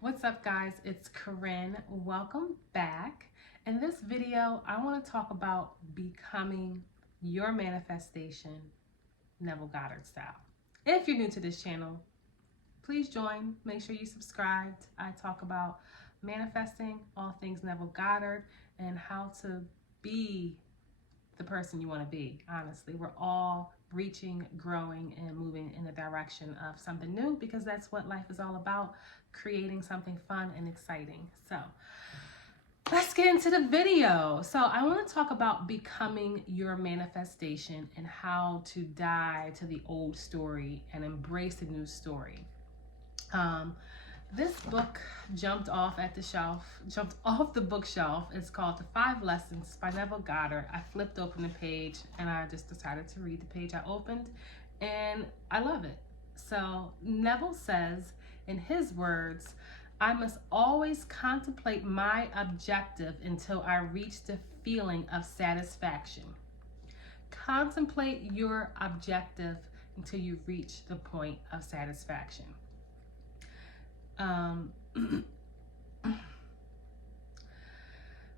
What's up, guys? It's Koren. Welcome back. In this video, I want to talk about becoming your manifestation, Neville Goddard style. If you're new to this channel, please join. Make sure you subscribe. I talk about manifesting, all things Neville Goddard, and how to be the person you want to be. Honestly, we're all reaching, growing, and moving in the direction of something new because that's what life is all about, creating something fun and exciting. So let's get into the video. So I want to talk about becoming your manifestation and how to die to the old story and embrace the new story. This book jumped off the bookshelf. It's called The 5 Lessons by Neville Goddard. I flipped open the page and I just decided to read the page I opened, and I love it. So Neville says, in his words, "I must always contemplate my objective until I reach the feeling of satisfaction." Contemplate your objective until you reach the point of satisfaction.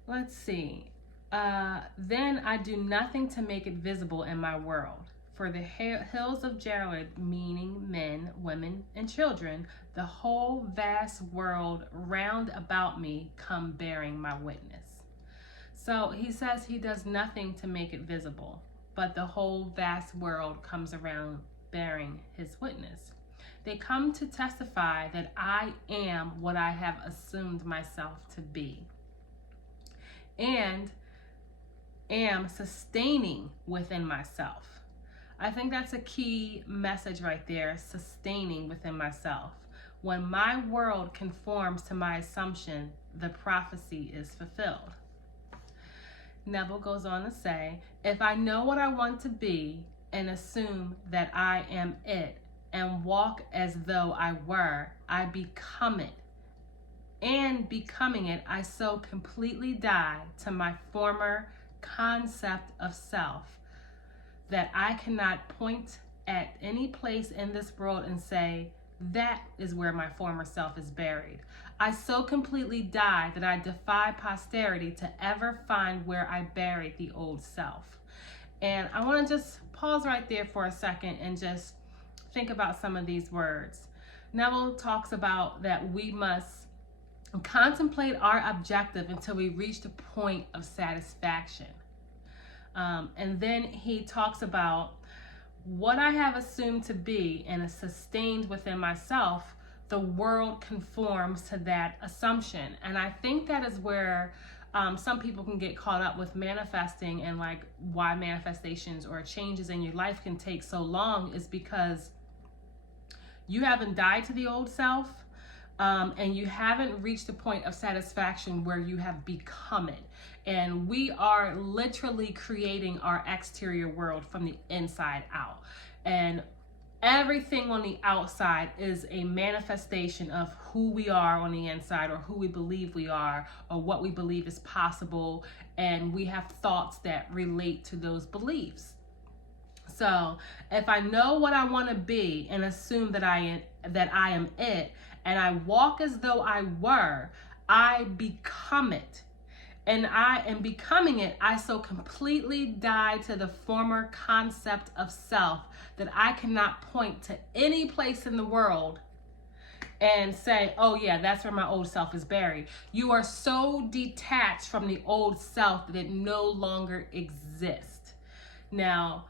Let's see. Then I do nothing to make it visible in my world. For the hills of Jared, meaning men, women, and children, the whole vast world round about me come bearing my witness. So he says he does nothing to make it visible, but the whole vast world comes around bearing his witness. They come to testify that I am what I have assumed myself to be and am sustaining within myself. I think that's a key message right there, sustaining within myself. When my world conforms to my assumption, the prophecy is fulfilled. Neville goes on to say, if I know what I want to be and assume that I am it, and walk as though I were, I become it. And becoming it, I so completely die to my former concept of self that I cannot point at any place in this world and say, that is where my former self is buried. I so completely die that I defy posterity to ever find where I buried the old self. And I want to just pause right there for a second and just think about some of these words. Neville talks about that we must contemplate our objective until we reach the point of satisfaction. And then he talks about what I have assumed to be and is sustained within myself, the world conforms to that assumption. And I think that is where some people can get caught up with manifesting, and like why manifestations or changes in your life can take so long is because you haven't died to the old self, and you haven't reached the point of satisfaction where you have become it. And we are literally creating our exterior world from the inside out. And everything on the outside is a manifestation of who we are on the inside, or who we believe we are, or what we believe is possible. And we have thoughts that relate to those beliefs. So if I know what I want to be and assume that I am it, and I walk as though I were, I become it. And I am becoming it, I so completely die to the former concept of self that I cannot point to any place in the world and say, oh yeah, that's where my old self is buried. You are so detached from the old self that it no longer exists. Now,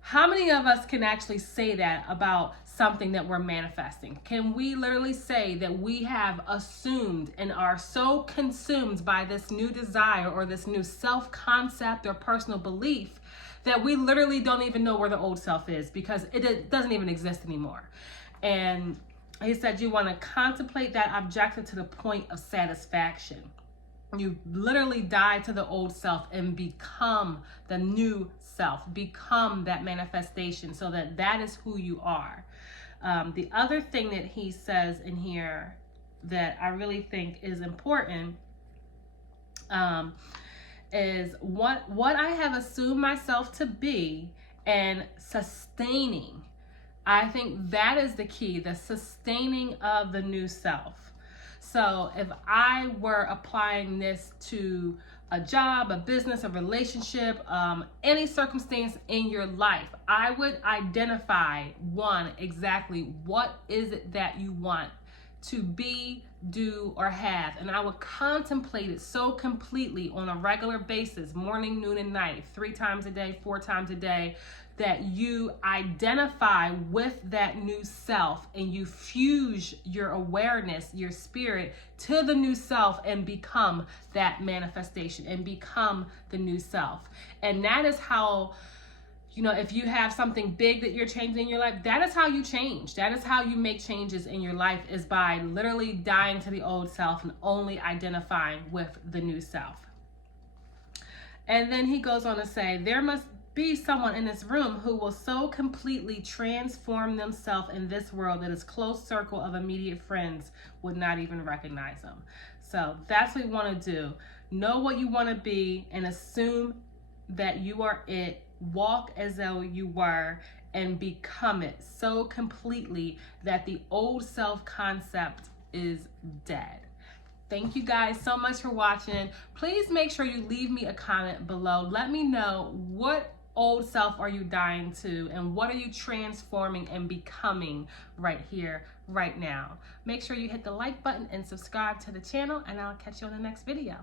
how many of us can actually say that about something that we're manifesting? Can we literally say that we have assumed and are so consumed by this new desire or this new self-concept or personal belief that we literally don't even know where the old self is because it doesn't even exist anymore? And he said you want to contemplate that objective to the point of satisfaction. You literally die to the old self and become the new self, become that manifestation, so that is who you are. The other thing that he says in here that I really think is important is what I have assumed myself to be and sustaining. I think that is the key, the sustaining of the new self. So if I were applying this to a job, a business, a relationship, any circumstance in your life, I would identify one, exactly what is it that you want to be, do, or have. And I would contemplate it so completely on a regular basis, morning, noon, and night, 3 times a day, 4 times a day, that you identify with that new self and you fuse your awareness, your spirit to the new self and become that manifestation and become the new self. And that is how, you know, if you have something big that you're changing in your life, that is how you change. That is how you make changes in your life, is by literally dying to the old self and only identifying with the new self. And then he goes on to say, there must be someone in this room who will so completely transform themselves in this world that his close circle of immediate friends would not even recognize them. So that's what you want to do. Know what you want to be and assume that you are it. Walk as though you were and become it so completely that the old self concept is dead. Thank you guys so much for watching. Please make sure you leave me a comment below. Let me know, what old self are you dying to and what are you transforming and becoming right here, right now. Make sure you hit the like button and subscribe to the channel, and I'll catch you on the next video.